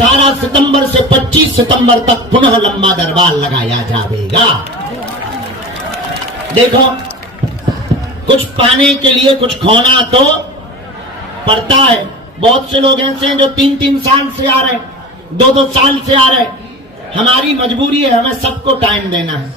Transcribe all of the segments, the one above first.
18 सितंबर से 25 सितंबर तक पुनः लंबा दरबार लगाया जाएगा। देखो, कुछ पाने के लिए कुछ खोना तो पड़ता है। बहुत से लोग ऐसे हैं जो 3-3 साल से आ रहे, 2-2 साल से आ रहे। हमारी मजबूरी है, हमें सबको टाइम देना है,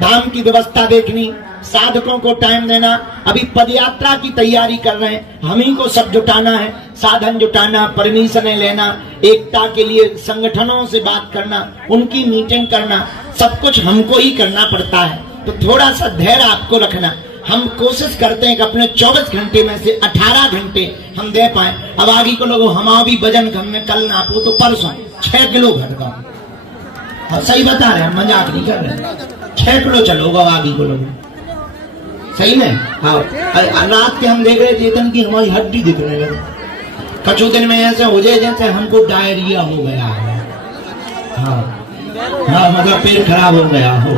धाम की व्यवस्था देखनी, साधकों को टाइम देना। अभी पदयात्रा की तैयारी कर रहे हैं, हम ही को सब जुटाना है, साधन जुटाना, परमिशनें लेना, एकता के लिए संगठनों से बात करना, उनकी मीटिंग करना, सब कुछ हमको ही करना पड़ता है। तो थोड़ा सा धैर्य आपको रखना। हम कोशिश करते हैं कि अपने 24 घंटे में से 18 घंटे हम दे पाए। अब आगे को लोग हमारा भी वजन हमने कल नापो तो परसों 6 किलो घट गया। सही बता रहे हैं, मजाक नहीं कर रहे। 6 किलो चलोगा आगे को लोग, सही में। हाँ, रात के हम देख रहे थे कि हमारी हड्डी दिख रही है, कछु दिन में ऐसे हो जाए जैसे हमको डायरिया हो गया है। हाँ, मतलब पेट खराब हो गया हो।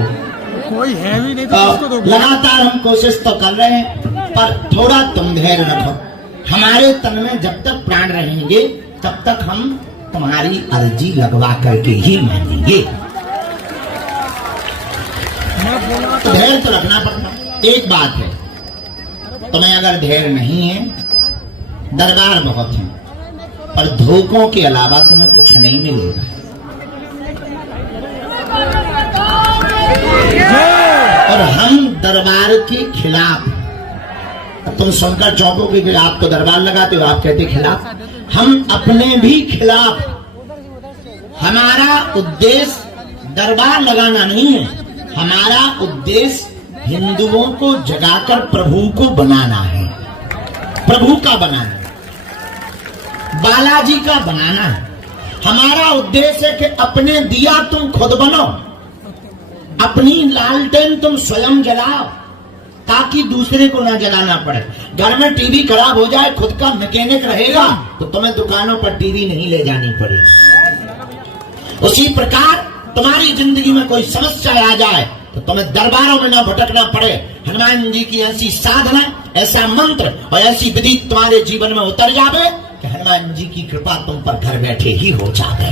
कोई है भी नहीं तो लगातार हम कोशिश तो कर रहे हैं, पर थोड़ा तुम धैर्य रखो। हमारे तन में जब तक प्राण रहेंगे तब तक हम तुम्हारी अर्जी लगवा करके ही मानेंगे। तो धैर्य तो रखना पड़ता। एक बात है, तुम्हें अगर धैर्य नहीं है, दरबार बहुत है, पर धोखों के अलावा तुम्हें कुछ नहीं मिलेगा। और हम दरबार के खिलाफ, तुम सुनकर चौंकोगे कि आप तो दरबार लगाते हो, आप कहते खिलाफ। हम अपने भी खिलाफ। हमारा उद्देश्य दरबार लगाना नहीं है, हमारा उद्देश्य हिंदुओं को जगाकर प्रभु को बनाना है, प्रभु का बनाना, बालाजी का बनाना है। हमारा उद्देश्य है कि अपने दिया तुम खुद बनो, अपनी लालटेन तुम स्वयं जलाओ, ताकि दूसरे को ना जलाना पड़े। घर में टीवी खराब हो जाए, खुद का मैकेनिक रहेगा तो तुम्हें दुकानों पर टीवी नहीं ले जानी पड़ेगी। उसी प्रकार तुम्हारी जिंदगी में कोई समस्या आ जाए तो तुम्हें दरबारों में ना भटकना पड़े। हनुमान जी की ऐसी साधना, ऐसा मंत्र और ऐसी विधि तुम्हारे जीवन में उतर जावे कि हनुमान जी की कृपा तुम पर घर बैठे ही हो जावे,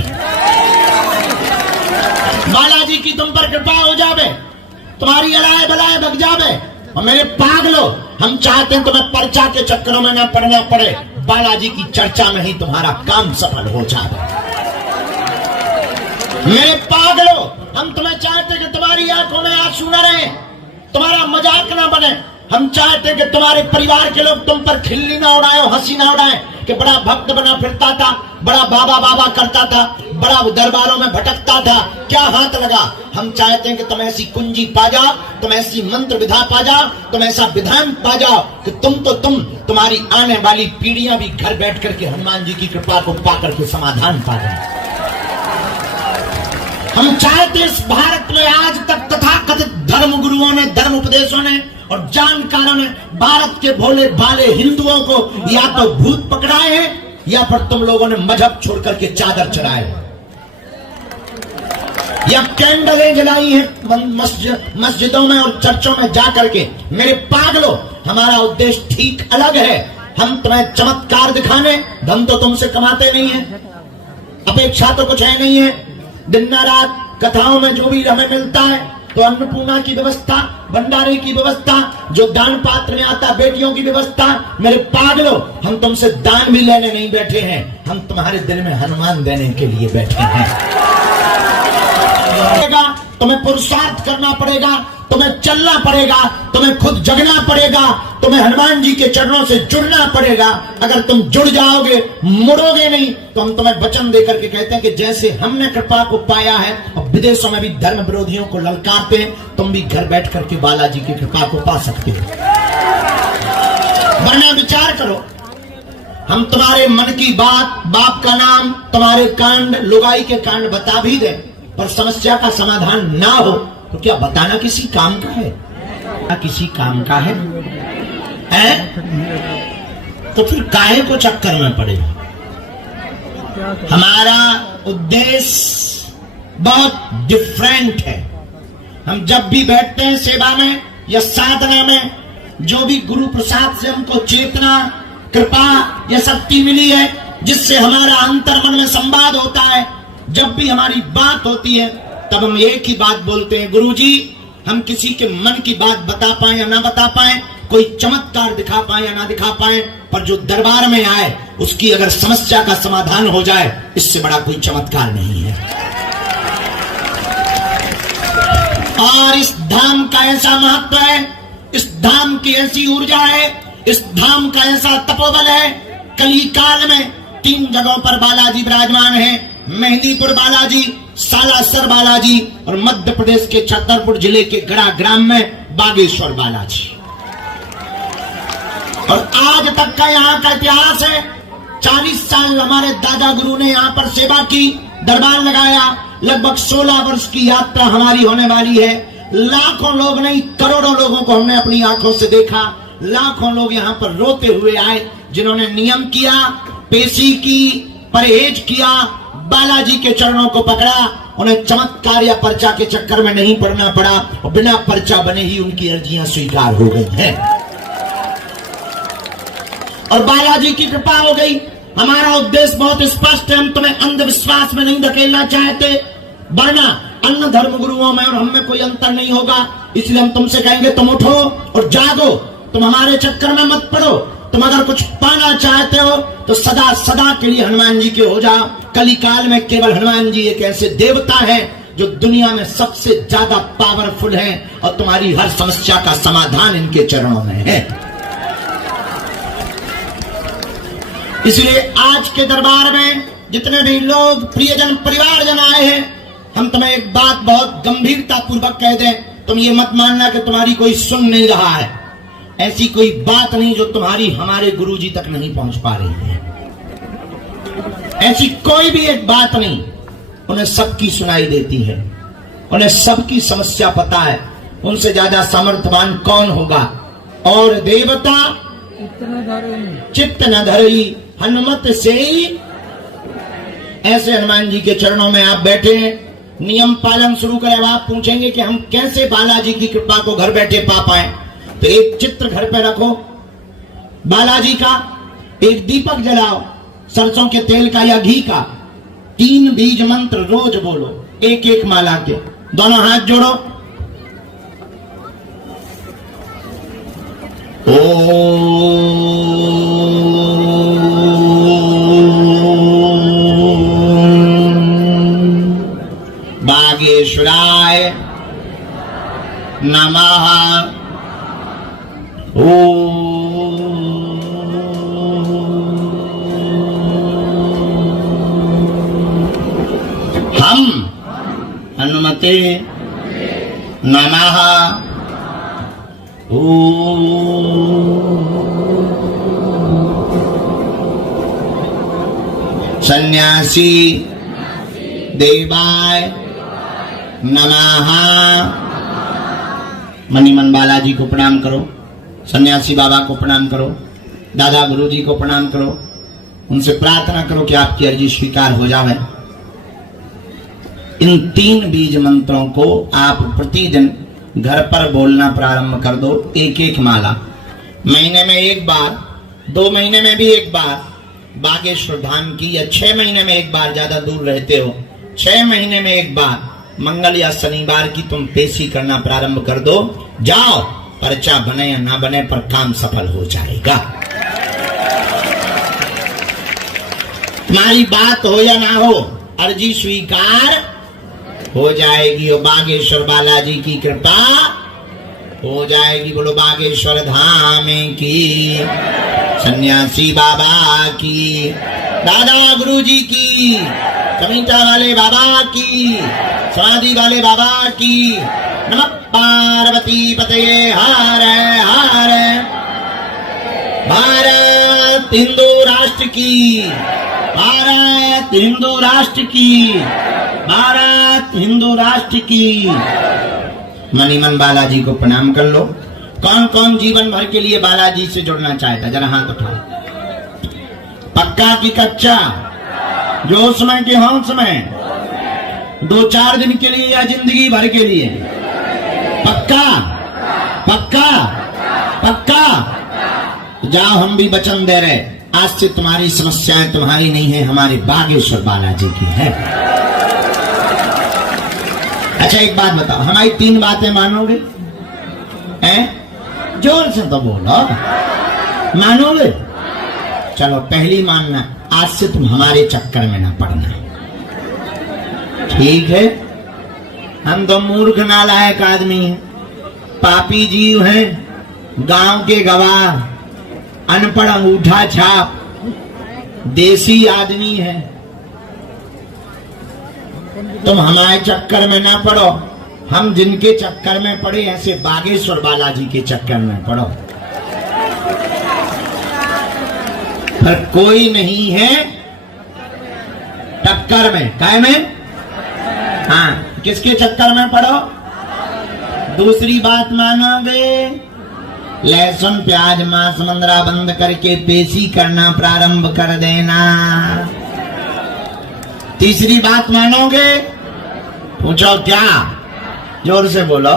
बालाजी की तुम पर कृपा हो जावे, तुम्हारी अलाय बलाय भग जावे। और मेरे पागलो, हम चाहते हैं तुम्हें पर्चा के चक्करों में ना पड़ना पड़े, बालाजी की चर्चा में ही तुम्हारा काम सफल हो जावे। मेरे पागलो, हम तुम्हें चाहते कि तुम्हारी आंखों में आंसू न रहे, तुम्हारा मजाक ना बने। हम चाहते कि तुम्हारे परिवार के लोग तुम पर खिल्ली ना उड़ाए, हंसी ना उड़ाए कि बड़ा भक्त बना फिरता था, बड़ा बाबा बाबा करता था, बड़ा दरबारों में भटकता था, क्या हाथ लगा। हम चाहते हैं कि तुम ऐसी कुंजी पा जाओ, तुम ऐसी मंत्र विधा पा जाओ, तुम ऐसा विधान पा जाओ कि तुम्हारी आने वाली पीढ़ियां भी घर बैठ करके हनुमान जी की कृपा को पा करके समाधान पा जाए। हम चाहते इस भारत में आज तक तथाकथित धर्म गुरुओं ने, धर्म उपदेशों ने और जानकारों ने भारत के भोले भाले हिंदुओं को या तो भूत पकड़ाए हैं या फिर तुम लोगों ने मजहब छोड़ करके चादर चढ़ाए या कैंडलें जलाई हैं मस्जिदों में और चर्चों में जा करके। मेरे पागलों, हमारा उद्देश्य ठीक अलग है। हम तुम्हें चमत्कार दिखाने, धन तो तुमसे कमाते नहीं है, अपेक्षा तो कुछ है नहीं है। दिन न रात कथाओं में जो भी हमें मिलता है तो अन्नपूर्णा की व्यवस्था, भंडारे की व्यवस्था, जो दान पात्र में आता बेटियों की व्यवस्था। मेरे पागलों, हम तुमसे दान भी लेने नहीं बैठे हैं, हम तुम्हारे दिल में हनुमान देने के लिए बैठे हैं। तुम्हें पुरुषार्थ करना पड़ेगा, तुम्हें चलना पड़ेगा, तुम्हें खुद जगना पड़ेगा, तुम्हें हनुमान जी के चरणों से जुड़ना पड़ेगा। अगर तुम जुड़ जाओगे, मुड़ोगे नहीं, तो हम तुम्हें वचन देकर के कहते हैं कि जैसे हमने कृपा को पाया है और विदेशों में भी धर्म विरोधियों को ललकारते हैं, तुम भी घर बैठ करके बालाजी की कृपा को पा सकते हो। वरना विचार करो, हम तुम्हारे मन की बात, बाप का नाम, तुम्हारे कांड, लुगाई के कांड बता भी दें, पर समस्या का समाधान ना हो तो क्या बताना किसी काम का है? किसी काम का है? तो फिर काहे को चक्कर में पड़े? हमारा उद्देश्य बहुत डिफरेंट है। हम जब भी बैठते हैं सेवा में या साधना में, जो भी गुरु प्रसाद से हमको चेतना, कृपा या शक्ति मिली है, जिससे हमारा अंतर्मन में संवाद होता है। जब भी हमारी बात होती है तब हम एक ही बात बोलते हैं, गुरुजी हम किसी के मन की बात बता पाए या ना बता पाए, कोई चमत्कार दिखा पाए या ना दिखा पाए, पर जो दरबार में आए उसकी अगर समस्या का समाधान हो जाए, इससे बड़ा कोई चमत्कार नहीं है। और इस धाम का ऐसा महत्व है, इस धाम की ऐसी ऊर्जा है, इस धाम का ऐसा तपोबल है। कली काल में 3 जगहों पर बालाजी विराजमान है, मेहंदीपुर बालाजी, सालासर बालाजी और मध्य प्रदेश के छतरपुर जिले के गढ़ा ग्राम में बागेश्वर बालाजी। और आज तक का यहाँ का इतिहास है, 40 साल हमारे दादा गुरु ने यहाँ पर सेवा की, दरबार लगाया। लगभग 16 वर्ष की यात्रा हमारी होने वाली है। लाखों लोग नहीं, करोड़ों लोगों को हमने अपनी आंखों से देखा। लाखों लोग यहाँ पर रोते हुए आए, जिन्होंने नियम किया, पेशी की, परहेज किया, बालाजी के चरणों को पकड़ा। उन्हें चमत्कार या पर्चा के चक्कर में नहीं पड़ना पड़ा और बिना पर्चा बने ही उनकी अर्जियां स्वीकार हो गई हैं और बालाजी की कृपा हो गई। हमारा उद्देश्य बहुत स्पष्ट है, हम तुम्हें अंधविश्वास में नहीं धकेलना चाहते, वरना अन्य धर्म गुरुओं में और हम में कोई अंतर नहीं होगा। इसलिए हम तुमसे कहेंगे तुम उठो और जागो, तुम हमारे चक्कर में मत पड़ो। तुम अगर कुछ पाना चाहते हो तो सदा सदा के लिए हनुमान जी के हो जाओ। कलिकाल में केवल हनुमान जी एक ऐसे देवता है जो दुनिया में सबसे ज्यादा पावरफुल है और तुम्हारी हर समस्या का समाधान इनके चरणों में है। इसलिए आज के दरबार में जितने भी लोग प्रियजन परिवारजन आए हैं, हम तुम्हें एक बात बहुत गंभीरता पूर्वक कह दें, तुम ये मत मानना कि तुम्हारी कोई सुन नहीं रहा है। ऐसी कोई बात नहीं जो तुम्हारी हमारे गुरुजी तक नहीं पहुंच पा रही है। ऐसी कोई भी एक बात नहीं, उन्हें सबकी सुनाई देती है, उन्हें सबकी समस्या पता है। उनसे ज्यादा सामर्थ्यवान कौन होगा। और देवता चित्त न धरई हनुमत से ही। ऐसे हनुमान जी के चरणों में आप बैठे हैं, नियम पालन शुरू करें। अब आप पूछेंगे कि हम कैसे बालाजी की कृपा को घर बैठे पा पाए, तो एक चित्र घर पे रखो बालाजी का, एक दीपक जलाओ सरसों के तेल का या घी का, 3 बीज मंत्र रोज बोलो, एक एक माला के, दोनों हाथ जोड़ो। बागेश्वराय नमः। हम हनुमते नमः। सन्यासी देवाय नमः। मनीमन बालाजी को प्रणाम करो, सन्यासी बाबा को प्रणाम करो, दादा गुरुजी को प्रणाम करो, उनसे प्रार्थना करो कि आपकी अर्जी स्वीकार हो जाए। इन 3 बीज मंत्रों को आप प्रतिदिन घर पर बोलना प्रारंभ कर दो, एक एक माला, महीने में एक बार, 2 महीने में भी एक बार बागेश्वर धाम की, या 6 महीने में एक बार, ज्यादा दूर रहते हो 6 महीने में एक बार मंगल या शनिवार की तुम पेशी करना प्रारंभ कर दो। जाओ, पर्चा बने या ना बने पर काम सफल हो जाएगा। तुम्हारी बात हो या ना हो, अर्जी स्वीकार हो जाएगी और बागेश्वर बालाजी की कृपा हो जाएगी। बोलो बागेश्वर धाम की, सन्यासी बाबा की, दादा गुरुजी की, कमीटा वाले बाबा की, समाधि वाले बाबा की। नमः पार्वती पतये। हर हर भारत हिंदू राष्ट्र की, भारत हिंदू राष्ट्र की, भारत हिंदू राष्ट्र की। मनीमन बालाजी को प्रणाम कर लो। कौन कौन जीवन भर के लिए बालाजी से जुड़ना चाहता, जरा हाथ उठाओ। पक्का की कच्चा, जोश में कि होश में, 2-4 दिन के लिए या जिंदगी भर के लिए? पक्का पक्का पक्का। जाओ, हम भी वचन दे रहे, आज से तुम्हारी समस्याएं तुम्हारी नहीं है, हमारे बागेश्वर बालाजी की है। अच्छा एक बात बताओ, हमारी 3 बातें मानोगे? हैं? जोर से तो बोलो, मानोगे? चलो पहली मानना, आज से तुम हमारे चक्कर में ना पड़ना, ठीक है? हम तो मूर्ख नालायक आदमी हैं, पापी जीव हैं, गांव के गवाह, अनपढ़ अंगूठा छाप, देसी आदमी है। तुम हमारे चक्कर में ना पड़ो, हम जिनके चक्कर में पड़े ऐसे बागेश्वर बालाजी के चक्कर में पड़ो। पर कोई नहीं है टक्कर में, काय में? हाँ, किसके चक्कर में पड़ो? दूसरी बात मानोगे? लहसुन प्याज मांस मंदरा बंद करके पेशी करना प्रारंभ कर देना। तीसरी बात मानोगे? पूछो क्या? जोर से बोलो।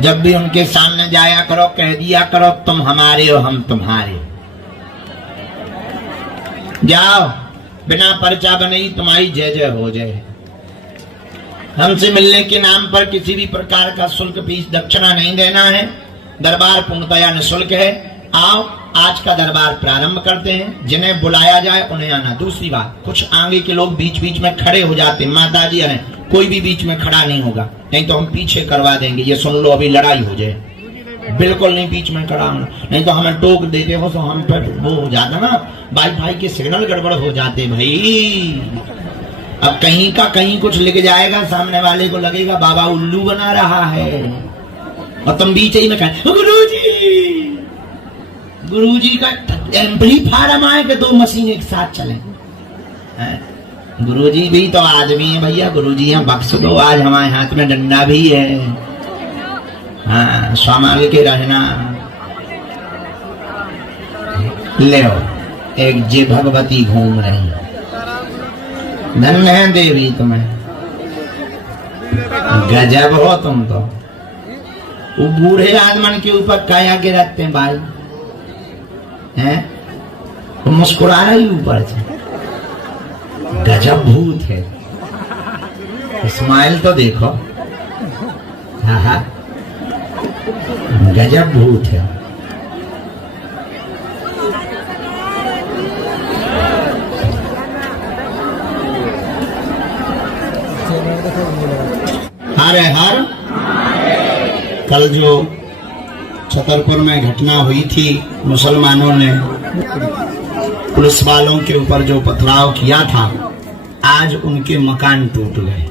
जब भी उनके सामने जाया करो, कह दिया करो तुम हमारे हो हम तुम्हारे। जाओ, बिना पर्चा बने तुम्हारी जय जय हो जाए। हमसे मिलने के नाम पर किसी भी प्रकार का शुल्क फीस दक्षिणा नहीं देना है। दरबार पूर्णतया निःशुल्क है। आओ, आज का दरबार प्रारंभ करते हैं। जिन्हें बुलाया जाए उन्हें आना। दूसरी बात, कुछ आगे के लोग बीच बीच में खड़े हो जाते हैं, माता जी हैं, कोई भी बीच में खड़ा नहीं होगा, नहीं तो हम पीछे करवा देंगे। ये सुन लो, अभी लड़ाई हो जाए, बिल्कुल नहीं बीच में खड़ा होना, नहीं तो हमें टोक देते हो तो हम पर वो हो जाता ना, वाईफाई के सिग्नल गड़बड़ हो जाते भाई। अब कहीं का कहीं कुछ लिख जाएगा, सामने वाले को लगेगा बाबा उल्लू बना रहा है, और तुम बीच ही में कहें गुरुजी का एम्पलीफायर आए कि 2 मशीन एक साथ चले। गुरुजी भी तो आदमी है भैया, गुरुजी यहाँ बख्श दो, आज हमारे हाथ में डंडा भी है। हाँ, संभाल के रहना। ले एक जे भगवती घूम रही, धन्य है देवी तुम्हें, गजब हो तुम तो। वो बूढ़े आदमन के ऊपर काया के रखते हैं भाई, हैं? वो मुस्कुरा रही ऊपर से, गजब भूत है। स्माइल तो देखो, हाँ हाँ, गजब भूत है। हर हर। कल जो छतरपुर में घटना हुई थी, मुसलमानों ने पुलिस वालों के ऊपर जो पथराव किया था, आज उनके मकान टूट गए।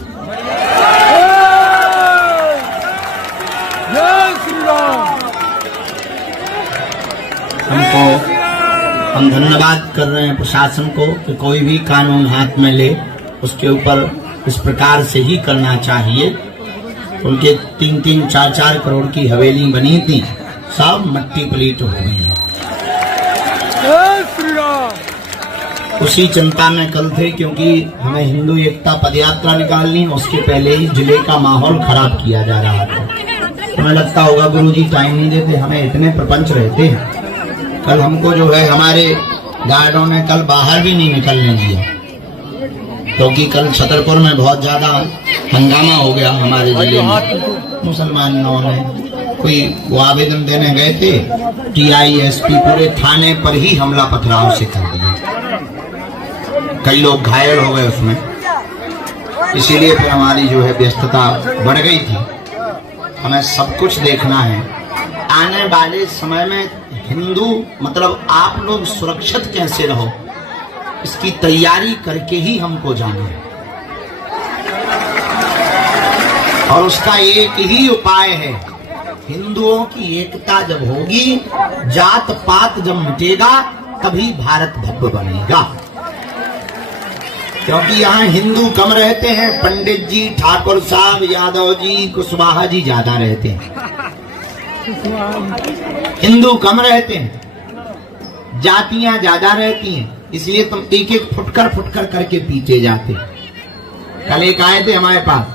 हम धन्यवाद कर रहे हैं प्रशासन को कि कोई भी कानून हाथ में ले उसके ऊपर इस प्रकार से ही करना चाहिए। उनके 3-3, 4-4 करोड़ की हवेली बनी थी, सब मट्टी पलीट हो गई है। उसी चिंता में कल थे, क्योंकि हमें हिंदू एकता पदयात्रा निकालनी, उसके पहले ही जिले का माहौल खराब किया जा रहा था। हमें लगता होगा गुरुजी टाइम नहीं देते, हमें इतने प्रपंच रहते हैं। कल हमको जो है हमारे गार्डों ने कल बाहर भी नहीं निकलने दिया, क्योंकि कल छतरपुर में बहुत ज्यादा हंगामा हो गया हमारे जिले में। मुसलमानों ने कोई वो आवेदन देने गए थे, TISP पूरे थाने पर ही हमला पथराव से कर दिया, कई लोग घायल हो गए उसमें। इसीलिए फिर हमारी जो है व्यस्तता बढ़ गई थी। हमें सब कुछ देखना है। आने वाले समय में हिंदू मतलब आप लोग सुरक्षित कैसे रहो, इसकी तैयारी करके ही हमको जाना है। और उसका एक ही उपाय है, हिंदुओं की एकता जब होगी, जात पात जब मिटेगा, तभी भारत भव्य बनेगा। क्योंकि यहाँ हिंदू कम रहते हैं, पंडित जी, ठाकुर साहब, यादव जी, कुशवाहा जी ज्यादा रहते हैं। हिंदू कम रहते हैं, जातियां ज्यादा रहती हैं, इसलिए तुम एक एक फुटकर करके पीछे जाते। कल एक आए थे हमारे पास,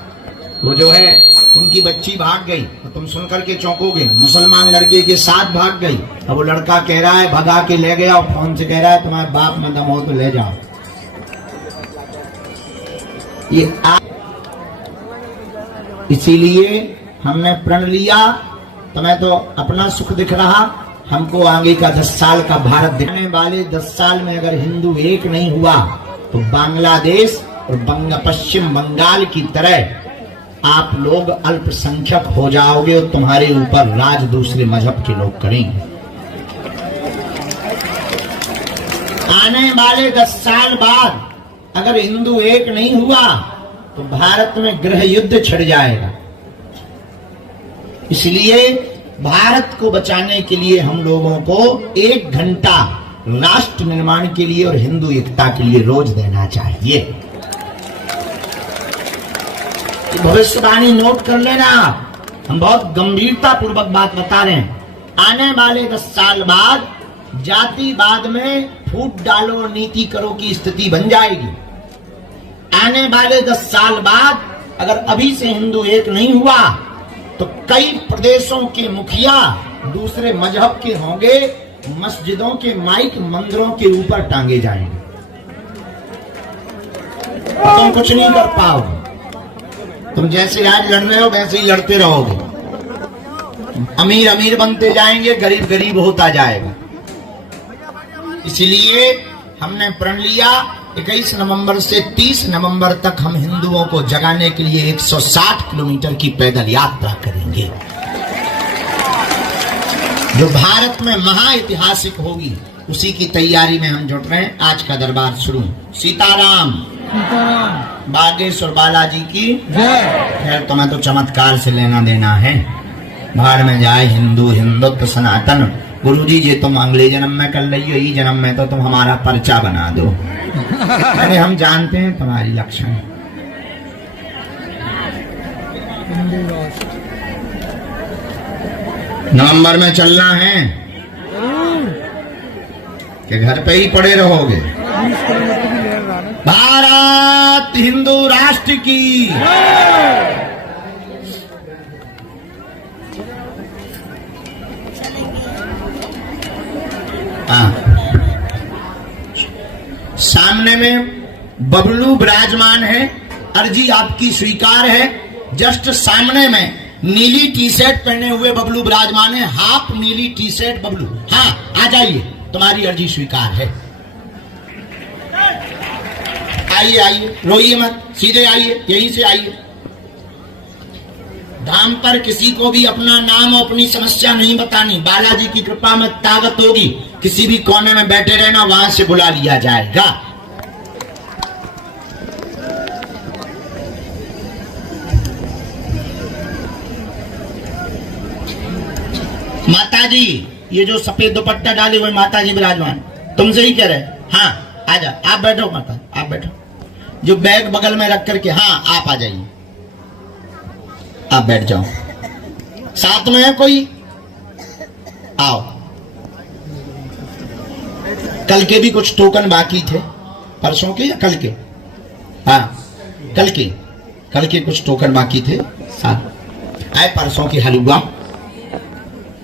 वो जो है उनकी उनकी बच्ची भाग गई तो तुम सुनकर के चौंकोगे। मुसलमान लड़के के साथ भाग गई। अब वो लड़का कह रहा है भगा के ले गया और फोन से कह रहा है तुम्हारे बाप में दम हो तो ले जाओ। इसीलिए हमने प्रण लिया। तुम्हें तो अपना सुख दिख रहा, हमको आगे का 10 साल का भारत दिखाने वाले 10 साल में अगर हिंदू एक नहीं हुआ तो बांग्लादेश और पश्चिम बंगाल की तरह आप लोग अल्पसंख्यक हो जाओगे और तुम्हारे ऊपर राज दूसरे मजहब के लोग करेंगे। आने वाले 10 साल बाद अगर हिंदू एक नहीं हुआ तो भारत में गृह युद्ध छिड़ जाएगा। इसलिए भारत को बचाने के लिए हम लोगों को 1 घंटा राष्ट्र निर्माण के लिए और हिंदू एकता के लिए रोज देना चाहिए। भविष्यवाणी नोट कर लेना, हम बहुत गंभीरता पूर्वक बात बता रहे हैं। आने वाले 10 साल बाद जातिवाद में फूट डालो और नीति करो की स्थिति बन जाएगी। आने वाले 10 साल बाद अगर अभी से हिंदू एक नहीं हुआ तो कई प्रदेशों के मुखिया दूसरे मजहब के होंगे, मस्जिदों के माइक मंदिरों के ऊपर टांगे जाएंगे। तुम कुछ नहीं कर पाओगे। तुम जैसे आज लड़ रहे हो वैसे ही लड़ते रहोगे। अमीर अमीर बनते जाएंगे, गरीब गरीब होता जाएगा। इसलिए हमने प्रण लिया 21 नवंबर से 30 नवंबर तक हम हिंदुओं को जगाने के लिए 160 किलोमीटर की पैदल यात्रा करेंगे, जो भारत में महाऐतिहासिक होगी। उसी की तैयारी में हम जुट रहे हैं। आज का दरबार शुरू। सीताराम। बागेश्वर बालाजी की खैर तुम्हें तो चमत्कार से लेना देना है। बाहर में जाए हिंदू, हिंदुत्व, सनातन। गुरुजी जी तुम अगले जन्म में कर ली हो, जन्म में तो तुम हमारा पर्चा बना दो। अरे हम जानते हैं तुम्हारी लक्षण। नवंबर में चलना है कि घर पे ही पड़े रहोगे? भारत हिंदू राष्ट्र की। सामने में बबलू विराजमान है, अर्जी आपकी स्वीकार है। जस्ट सामने में नीली टी शर्ट पहने हुए बबलू विराजमान है, हाफ नीली टी शर्ट बबलू। हाँ आ जाइए, तुम्हारी अर्जी स्वीकार है। आइए आइए, रोइए मत, सीधे आइए, यहीं से आइए। धाम पर किसी को भी अपना नाम और अपनी समस्या नहीं बतानी। बालाजी की कृपा में ताकत होगी, किसी भी कोने में बैठे रहना, वहां से बुला लिया जाएगा। माताजी, ये जो सफेद दुपट्टा डाले हुए माताजी विराजमान, तुमसे ही कह रहे। हाँ आ जा, आप बैठो माता, आप बैठो। जो बैग बगल में रख करके, हाँ आप आ जाइए, आप बैठ जाओ। साथ में है कोई? आओ। कल के भी कुछ टोकन बाकी थे, परसों के या कल के? हाँ कल के कुछ टोकन बाकी थे। साथ आए परसों की हलवा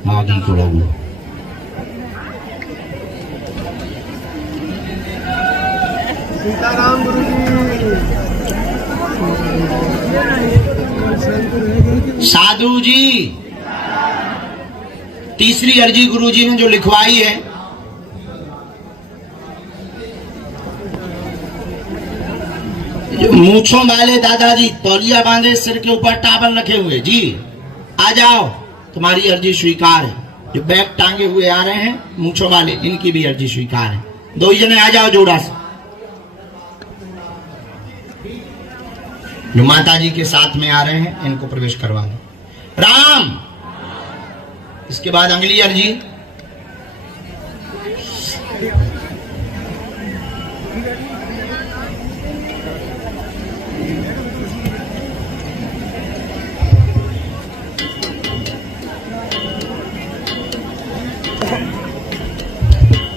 मागी को लोगों। सीताराम साधु जी, तीसरी अर्जी गुरुजी ने जो लिखवाई है, जो मूंछों वाले दादाजी तौलिया बांधे सिर के ऊपर टावल रखे हुए जी, आ जाओ, तुम्हारी अर्जी स्वीकार है। जो बैग टांगे हुए आ रहे हैं मूंछों वाले, इनकी भी अर्जी स्वीकार है। 2 जने आ जाओ जोड़ा से। जो माता जी के साथ में आ रहे हैं इनको प्रवेश करवा दो। राम। इसके बाद अगली अर्जी।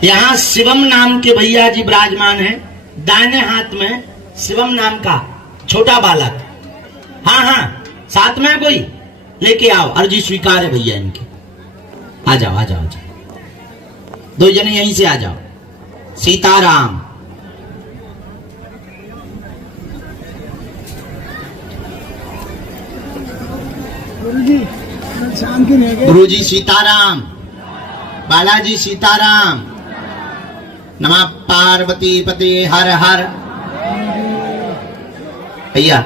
यहां शिवम नाम के भैया जी विराजमान हैं। दाहिने हाथ में शिवम नाम का छोटा बालक। हाँ हाँ, साथ में कोई? लेके आओ, अर्जी स्वीकार है भैया इनकी। आ जाओ आ जाओ आ जाओ, दो जने यहीं से आ जाओ। सीताराम। शाम के नहीं गए। गुरु जी सीताराम, बालाजी सीताराम। नमः पार्वती पते हर हर। भैया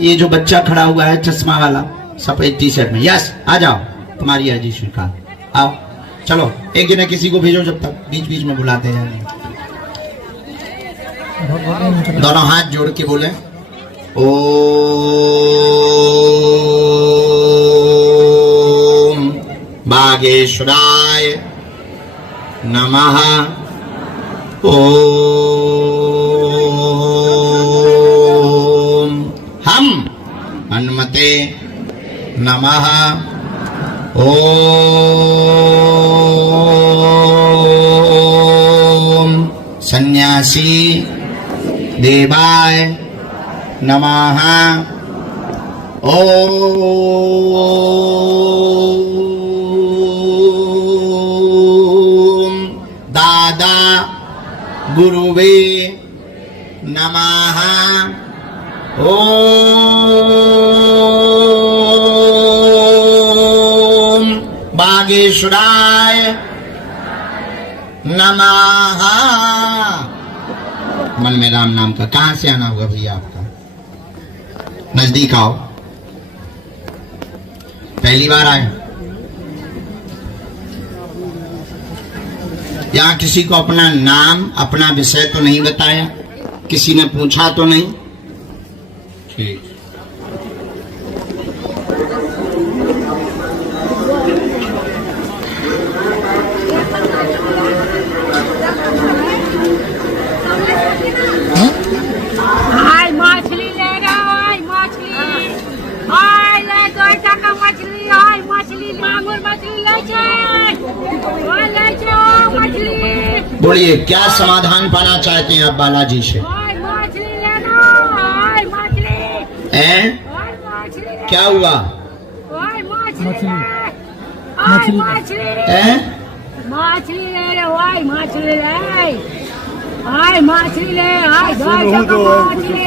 ये जो बच्चा खड़ा हुआ है चश्मा वाला सफेद टी शर्ट में, यस आ जाओ, तुम्हारी अर्जी स्वीकार। आओ चलो, एक जने किसी को भेजो, जब तक बीच बीच में बुलाते जाए। दोनों हाथ जोड़ के बोले ओम बागेश्वराय नमः। ओम हम हनुमते नमः। ओम सन्यासी देवाय नमः। ओम दादा गुरुवे नमः। ओम बागेश्वराय नमः। मन में राम नाम का। कहां से आना होगा भैया आपका? नजदीक आओ, पहली बार आए। यहाँ किसी को अपना नाम अपना विषय तो नहीं बताया, किसी ने पूछा तो नहीं? ठीक। हाय मछली ले रहा है, मछली हाय ले 2 टका मछली, हाय मछली मांगुर मछली ले मछली। बोलिए क्या समाधान पाना चाहते हैं आप बालाजी से? हाय मछली लेना, हाय मछली हैं? हाय मछली क्या हुआ? हाय मछली मछली। हाय मछली हैं? मछली ले रे, हाय मछली ले, हाय मछली ले, हाय 2 टका मछली,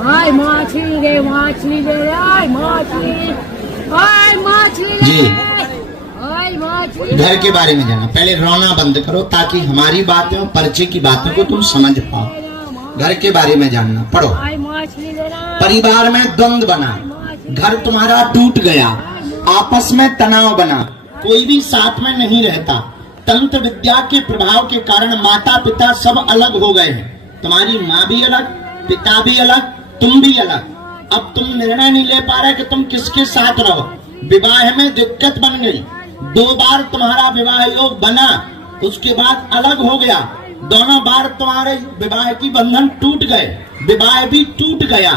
हाय मछली ले, मछली ले, हाय मछली, हाय मछली जी। ले, हाय मछली। घर के बारे में जाना, पहले रोना बंद करो ताकि हमारी बातें और परिचय की बातों को तुम समझ पाओ। घर के बारे में जानना, पढ़ो। हाय मछली लेना, परिवार में द्वंद्व बना, घर तुम्हारा टूट गया, आपस में तनाव बना, कोई भी साथ में नहीं रहता। तंत्र विद्या के प्रभाव के कारण माता पिता सब अलग हो गए हैं। तुम्हारी माँ भी अलग, पिता भी अलग, तुम भी अलग। अब तुम निर्णय नहीं ले पा रहे कि तुम किसके साथ रहो। विवाह में दिक्कत बन गई, 2 बार तुम्हारा विवाह योग बना, उसके बाद अलग हो गया। दोनों बार तुम्हारे विवाह की बंधन टूट गए, विवाह भी टूट गया।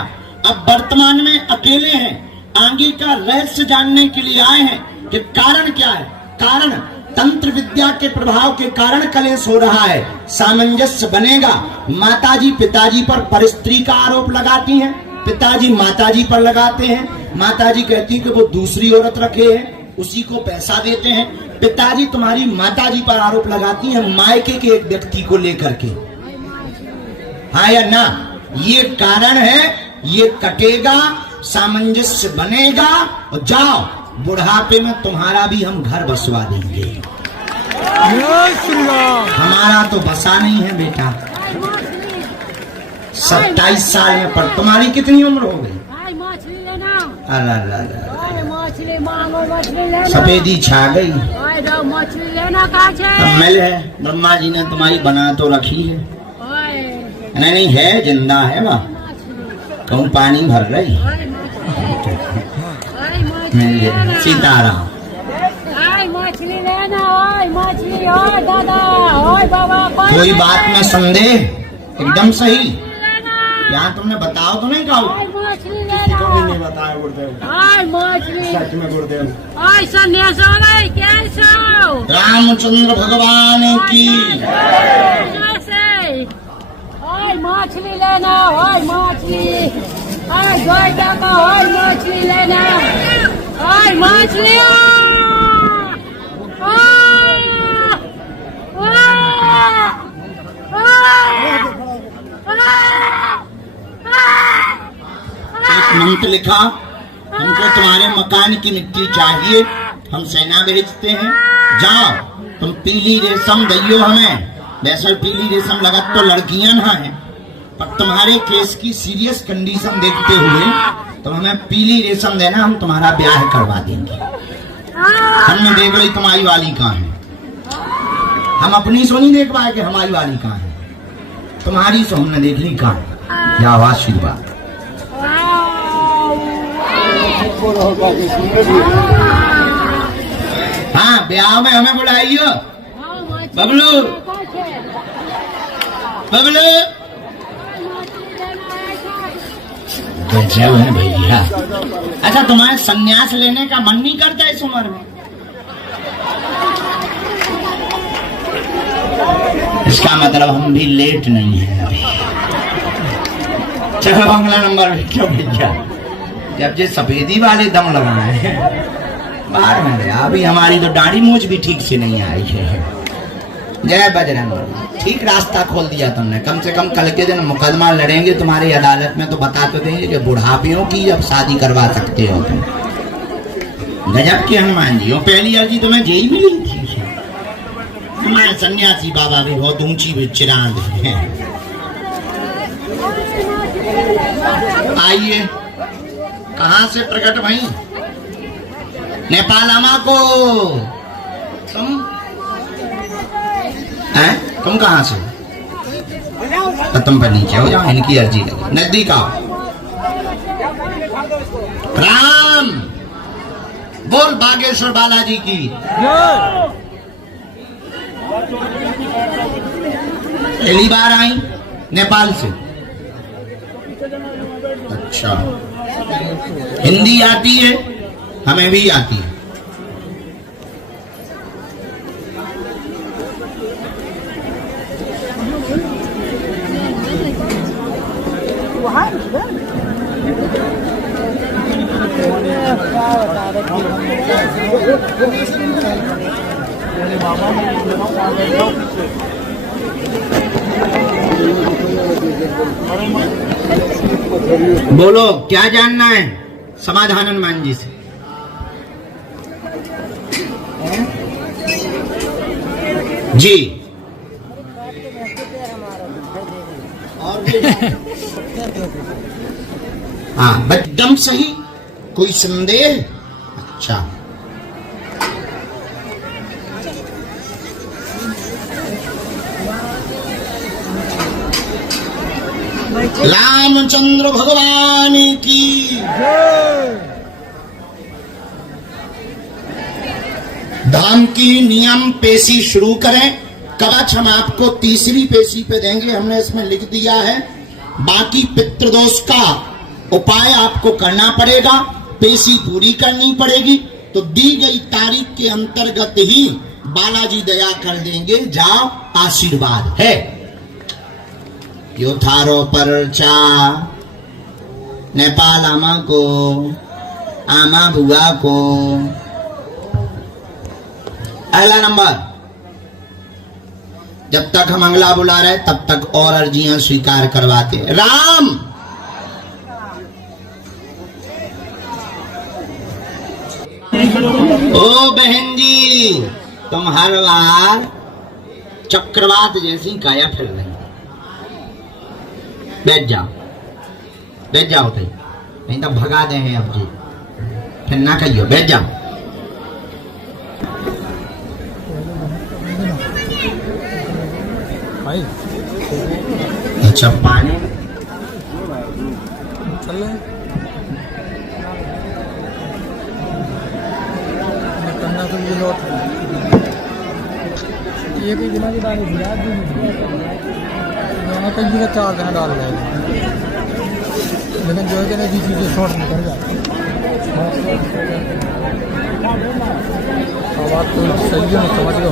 अब वर्तमान में अकेले हैं, आगे का रहस्य जानने के लिए आए हैं कि कारण क्या है। कारण तंत्र विद्या के प्रभाव के कारण कलेश हो रहा है, सामंजस्य बनेगा। माताजी पिताजी पर परस्त्री का आरोप लगाती हैं, पिताजी माताजी पर लगाते हैं। माताजी कहती है कि वो दूसरी औरत रखे हैं, उसी को पैसा देते हैं। पिताजी तुम्हारी माताजी पर आरोप लगाती हैं मायके के एक व्यक्ति को लेकर के। हाँ या ना? ये कारण है, ये कटेगा, सामंजस्य बनेगा। और जाओ, बुढ़ापे में तुम्हारा भी हम घर बसवा देंगे। जय श्री राम। हमारा तो बसा नहीं है बेटा। 27 साल में पर तुम्हारी कितनी उम्र हो गई? हाय मछली लेना, अल्लाह, हाय मछली मांगो, मछली लेना, सफेदी छा गई। हाय दो मछली लेना का छे। मिल है, ब्रह्मा जी ने तुम्हारी बना तो रखी है। हाय नहीं है, जिंदा है वह, कहूँ पानी भर रही। हाय मछली, हाय मछली मिल गया। लेना, सीताराम। हाय मछली लेना, हाय मछली, हाय दादा, हाय बाबा। कोई बात में संदेह? एकदम सही। लेना, यहाँ तुमने बताओ तो नहीं कहा? हाय मछली लेना, नहीं बताया गुरुदेव, हाय मछली, सच में गुरुदेव। हाय सन्यास हो गई कैसे हो? रामचंद्र भगवान की। हाय मछली लेना, हाय मछली, हाय 2 टका, हाय मछली लेना, मछलियाँ एक मंत्र लिखा, हमको तुम्हारे मकान की मिट्टी चाहिए, हम सेना भेजते हैं, जाओ तुम पीली रेशम दइयो हमें। वैसे पीली रेशम लगत तो लड़कियां ना है, पर तुम्हारे केस की सीरियस कंडीशन देखते हुए तुम हमें पीली रेशम देना, हम तुम्हारा ब्याह करवा देंगे। हमने देख ली तुम्हारी वाली कहाँ है, हम अपनी सो नहीं देख पाए कि हमारी वाली कहाँ है, तुम्हारी सो हमने देख ली कहाँ है। या आशीर्वाद। हाँ, ब्याह में हमें बुलाइयो। बबलू बबलू गजब है भैया। अच्छा, तुम्हारे संन्यास लेने का मन नहीं करता इस उम्र में? इसका मतलब हम भी लेट नहीं है अभी। चलो अगला नंबर क्यों भैया, जब जे सफेदी वाले दम लगाए हैं बाहर में गया। अभी हमारी तो दाढ़ी मूछ भी ठीक से नहीं आई है। जय बजरंग, ठीक रास्ता खोल दिया तुमने। कम से कम कल के दिन मुकदमा लड़ेंगे तुम्हारी अदालत में तो बता तो देंगे कि बुढ़ापियों की अब शादी करवा सकते हो तुम। गजब के हनुमान जी हो। पहली अर्जी तुम्हें जेई मिली थी। तुम्हारे सन्यासी बाबा भी बहुत ऊंची चिरांद है। आइए, कहाँ से प्रकट भई? नेपाल आमा को। तुम कहाँ से? तुम पर नीचे हो जाओ, इनकी अर्जी लगी। नजदीक आओ। राम बोल बागेश्वर बालाजी की। पहली बार आई नेपाल से? अच्छा, हिंदी आती है? हमें भी आती है। बोलो क्या जानना है समाधान हनुमान जी से? जी और हाँ, एकदम सही। कोई संदेह? अच्छा, रामचंद्र भगवान की धाम की नियम पेशी शुरू करें। कवच हम आपको तीसरी पेशी पे देंगे, हमने इसमें लिख दिया है। बाकी पितृदोष का उपाय आपको करना पड़ेगा, पेशी पूरी करनी पड़ेगी। तो दी गई तारीख के अंतर्गत ही बालाजी दया कर देंगे। जाओ, आशीर्वाद है। यो थारो परचा नेपाल आमा को, आमा बुआ को। अगला नंबर, जब तक हम अगला बुला रहे तब तक और अर्जियां स्वीकार करवाते। राम ओ बहन जी, तुम हर बार चक्रवात जैसी काया फिर रही। बैठ जाओ, बैठ जाओ भाई, नहीं तो भगा दे हैं अब जी। फिर ना कहियो, बैठ जाओ। अच्छा, पानी चल तो ये लौट ये भी बिना की डाली भिड़ा दी कई जगह 4 जगह डाल रहे हैं, लेकिन जो है बीच बीच शॉर्ट निकल जाए। बात तो सही है, समझ लो।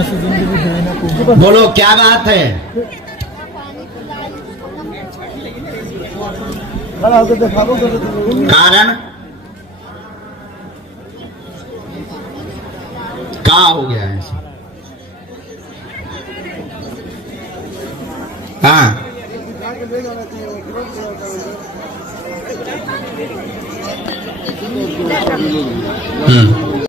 ऐसी जिंदगी है ना कोई। बोलो क्या बात है? खड़ा होकर दिखाओ तो कारण क्या हो गया है? हाँ